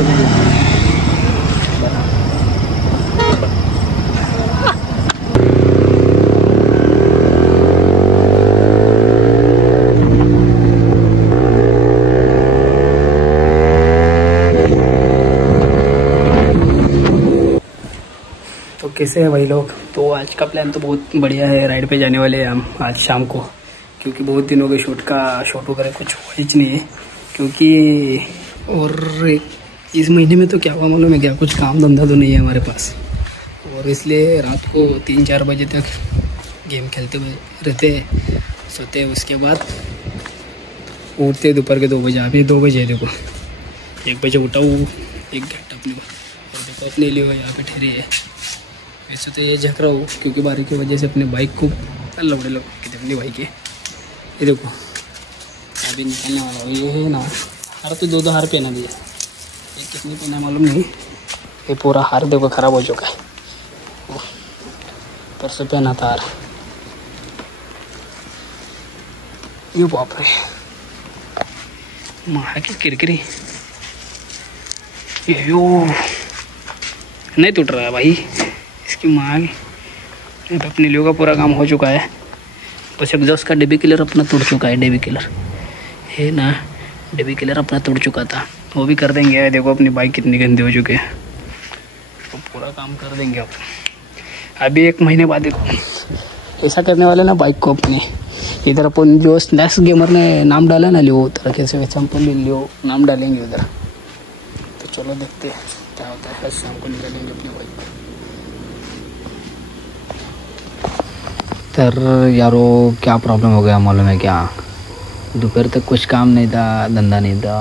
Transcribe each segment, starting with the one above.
तो कैसे हैं भाई लोग। तो आज का प्लान तो बहुत बढ़िया है। राइड पे जाने वाले हैं हम आज शाम को, क्योंकि बहुत दिनों के शूट वगैरह कुछ हुआ ही नहीं है। क्योंकि और इस महीने में तो क्या हुआ मालूम है क्या, कुछ काम धंधा तो नहीं है हमारे पास, और इसलिए रात को 3-4 बजे तक गेम खेलते रहते हैं, सोते हैं। उसके बाद उठते दोपहर के 2 बजे। अभी 2 बजे देखो, 1 बजे उठा हूँ 1 घंटा अपने को, और देखो अपने लिए यहाँ पे ठहरे है। वैसे तो ये झक रहा हूँ क्योंकि बारिश की वजह से अपने बाइक को लौड़े लग के अपनी बाइक है। ये देखो अभी निकलने वाला हूँ। ये है ना, अरे तो 2 हार पहना दिया, ये कितनी पहना मालूम नहीं। ये पूरा हार देखो ख़राब हो चुका है, परसों पहना था हार। ये बाप रे, माँ की किरकिरी। यो नहीं टूट रहा है भाई इसकी माँ की। अपने लियो का पूरा काम हो चुका है, बस एग्जॉस्ट का डेबी किलर अपना टूट चुका है। डेबी किलर है ना, डेबी किलर अपना टूट चुका था, वो भी कर देंगे। देखो अपनी बाइक कितनी गंदी हो चुकी है, तो पूरा काम कर देंगे अब। अभी 1 महीने बाद ऐसा करने वाले ना बाइक को अपने। इधर अपन जो स्नैक्स गेमर ने नाम डाला ना लियो, तरह कैसे वैसे अपन लियो नाम डालेंगे उधर। तो चलो देखते हैं क्या होता है। कल शाम को निकलेंगे अपनी बाइक पर। सर यारो क्या प्रॉब्लम हो गया मालूम है क्या, दोपहर तक कुछ काम नहीं था, धंधा नहीं था,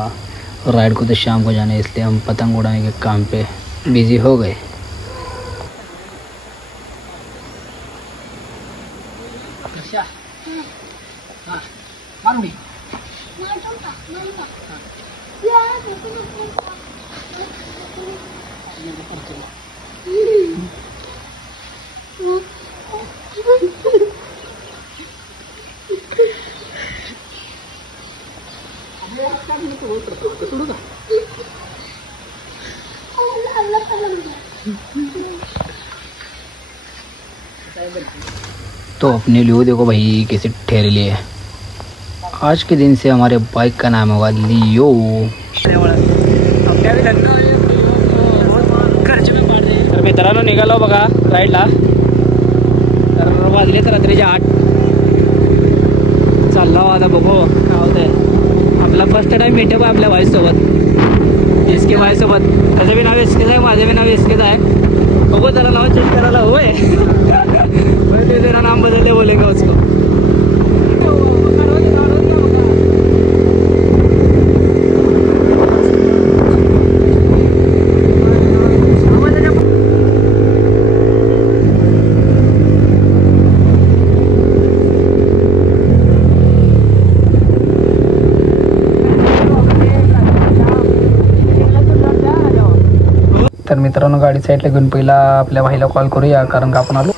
और राइड को तो शाम को जाना है, इसलिए हम पतंग उड़ाने के काम पे बिजी हो गए। तो अपने लिए देखो भाई कैसे ठहरे लिए। आज के दिन से हमारे बाइक का नाम होगा लियो। तर मित्रांनो निघालो बघा राईडला। तर वाजले तर रात्रीचे 8 चालला आता बघू काय होतंय। आपला फर्स्ट टाइम मीटअप आहे आपल्या वाईसोबत, एस के वाईसोबत। त्याचं बी नाव एसकेच आहे, माझं बी नाव एसकेच आहे। बघू त्याला नाव चेंज करायला होय तेरा नाम बदलते बोलेंगे उसको। तर मित्रांनो गाडी साईडला घेऊन पहिला आपल्या भाईला कॉल करूया, कारण का आपण आलो।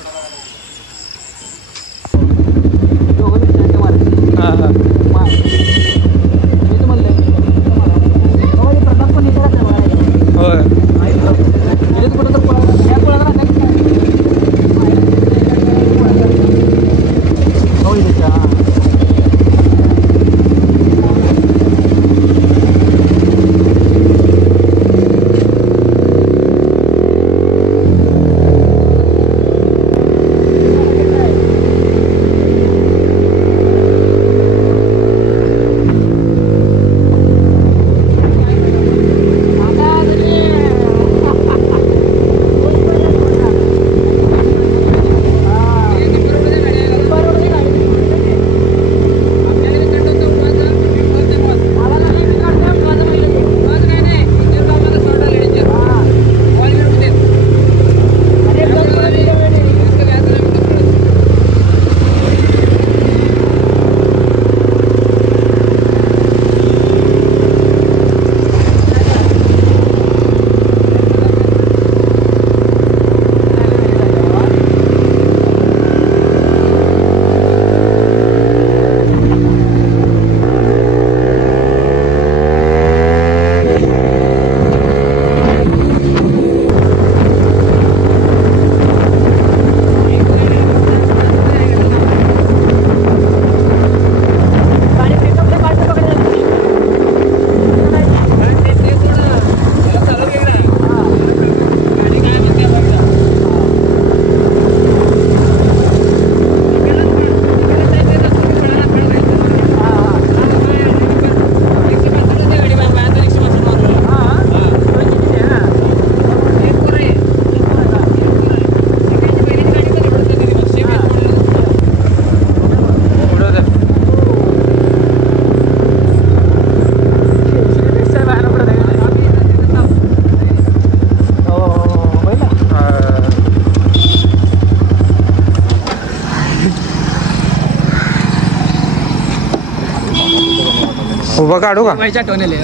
उभं काढू का? व्हायच्या टोनेले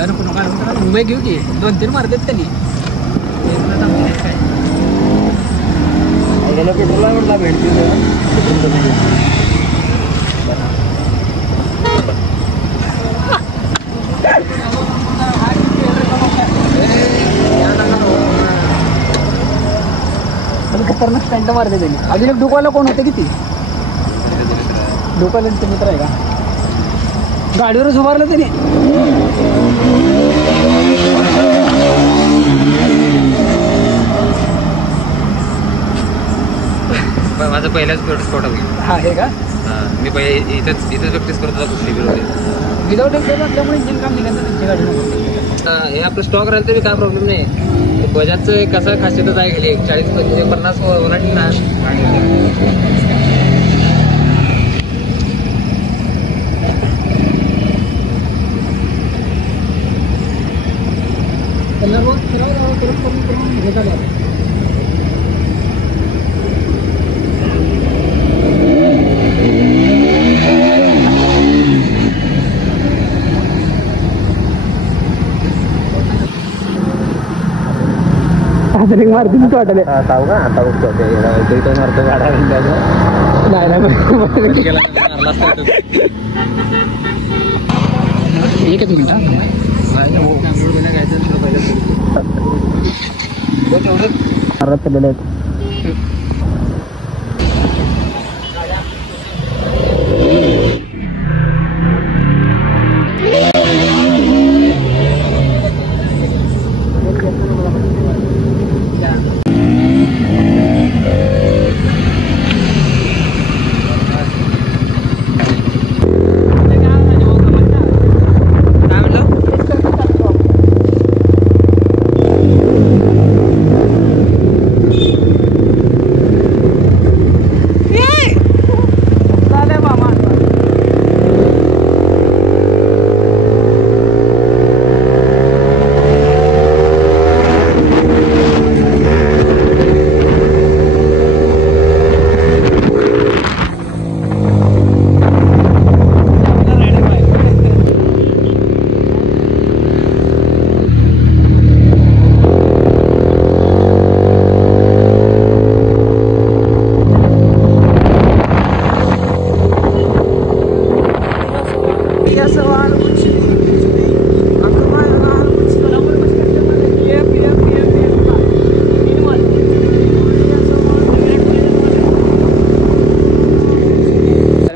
उभे घेऊ की 2-3 मारतात त्यांनी पेट्रोलला म्हटला भेटते खतरनाक स्टंट मारते त्यांनी. अजून एक डोकाला कोण होते किती डोकाला मित्र आहे का गाडीवरच उभारलं त्याने. माझं पहिलाच स्पॉट आहे. हा हे का मी पहिले इथंच प्रॅक्टिस करत होता कुठली विदाउट एक्सेल असल्यामुळे इंजिन काम निघालं त्यांच्या गाडीमध्ये. हे आपलं स्टॉक राहिलं तरी काय प्रॉब्लेम नाही. बजाजचं कसं खासियतच आहे गेली 40-50 ओलांडली ना त्यांना रोज फिरावं करून घेता मारती वाटले आता का आता मारतो गाडा एकच मिनिट चाललेलं आहेत.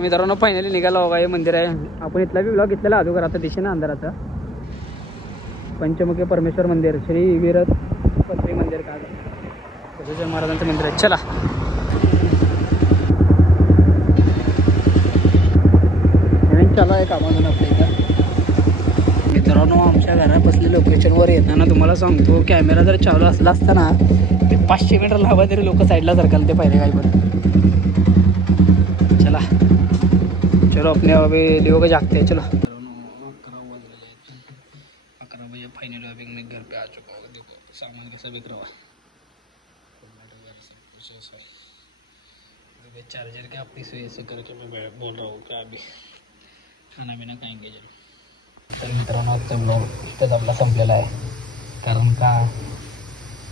मित्रांनो फायनली निघाला बघा. हे मंदिर आहे. आपण इथला बी ब्लॉग घेतलेला अगोदर आता दिशेनं अंधाराचा. पंचमुखी परमेश्वर मंदिर श्री वीरत पत्री मंदिर का बसवेश्वर महाराजांचं मंदिर आहे. चला चालू आहे कामातून आपल्या इथं. मित्रांनो आमच्या घरात बसले लोकेशनवर येताना तुम्हाला सांगतो कॅमेरा जर चालू असला असता ना ते 500 मीटर लावा तरी लोक साईडला सरकाल ते पाहिजे काय पण. चला चलो अपने अभी लियो के जागते हैं. चलो 11 बजे फाइनल अभी मैं घर पे आ चुका हूँ. देखो सामान कैसा बिक रहा है. चार्जर के अपनी से ऐसे करके मैं बोल रहा हूँ क्या अभी खाना बिना खाएंगे जरूर. तर मित्रांनो आजचा ब्लॉग इथंच आपला संपलेला आहे. कारण का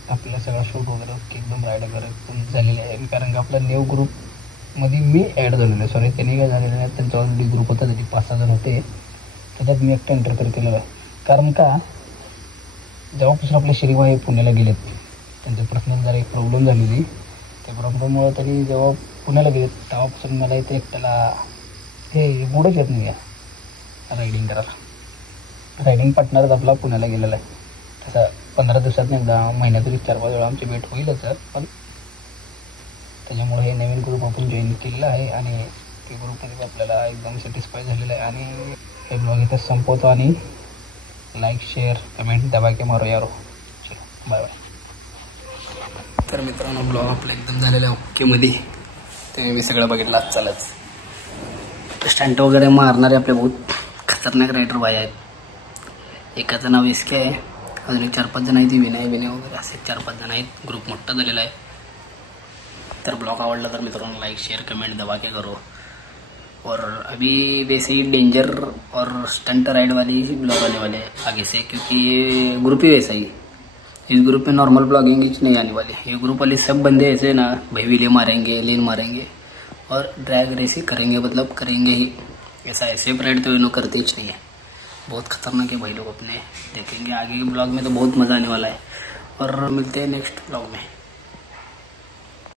आपल्याला सगळा शूट वगैरे एकदम राईड वगैरे झालेले आहे. कारण का आपला न्यू ग्रुप मध्ये मी ॲड झालेलो आहे. सॉरी त्यांनी काय झालेलं आहे त्यांचा ऑलरेडी ग्रुप होता त्याची 5-6 जण होते. त्याच्यात मी एकटा एंटर केलेलं आहे. कारण का जेव्हापासून आपले श्रीभाई पुण्याला गेलेत त्यांचं पर्सनल जरा एक प्रॉब्लेम झालेली. त्या प्रॉब्लेममुळे त्यांनी जेव्हा पुण्याला गेलेत तेव्हापासून मला इथे एकट्याला हे मूडच येत नाही आहे रायडिंग करायला. रायडिंग पार्टनरच आपला पुण्याला गेलेला आहे. तसा 15 दिवसात एकदा महिन्यातून 4-5 वेळा आमची भेट होईलच. पण त्याच्यामुळे हे नवीन ग्रुप आपण जॉईन केलेला आहे आणि ते ग्रुपमध्ये आपल्याला एकदम सॅटिस्फाय झालेलं आहे. आणि हे ब्लॉग इथं संपवतो आणि लाईक शेअर कमेंट दबा के मारो यारो. चलो बाय बाय. तर मित्रांनो ब्लॉग आपला एकदम झालेला आहे ओकेमध्ये. ते मी सगळं बघितलं आज चालच. स्टंट वगैरे मारणारे आपले बहुत खतरनाक रायडर भाई आहेत. एकाचं नाव एसके आहे. अजून 4-5 जण आहेत. विनय वगैरे असे 4-5 जण आहेत. ग्रुप मोठा झालेला आहे. तर ब्लॉग आवडला तर मित्रांनो लाईक शेअर कमेंट दबा के करो. और अभी वैसे ही डेंजर और स्टंट राइड वाली ब्लॉग आने वाले हैं आगे से, क्योंकि ये ग्रुप ही वैसा ही, इस ग्रुप में नॉर्मल ब्लॉगिंग नहीं आने वाली। ये ग्रुप वाले सब बंदे ऐसे ना भाई व्हीले मारेंगे, लेन मारेंगे और ड्रैग रेसिंग करेंगे, मतलब करेंगे ही। ऐसा ऐसे राइड तो इन्हों करते ही नहीं है, बहुत खतरनाक है भाई लोग। अपने देखेंगे आगे के ब्लॉग में तो बहुत मज़ा आने वाला है, और मिलते हैं नेक्स्ट ब्लॉग में।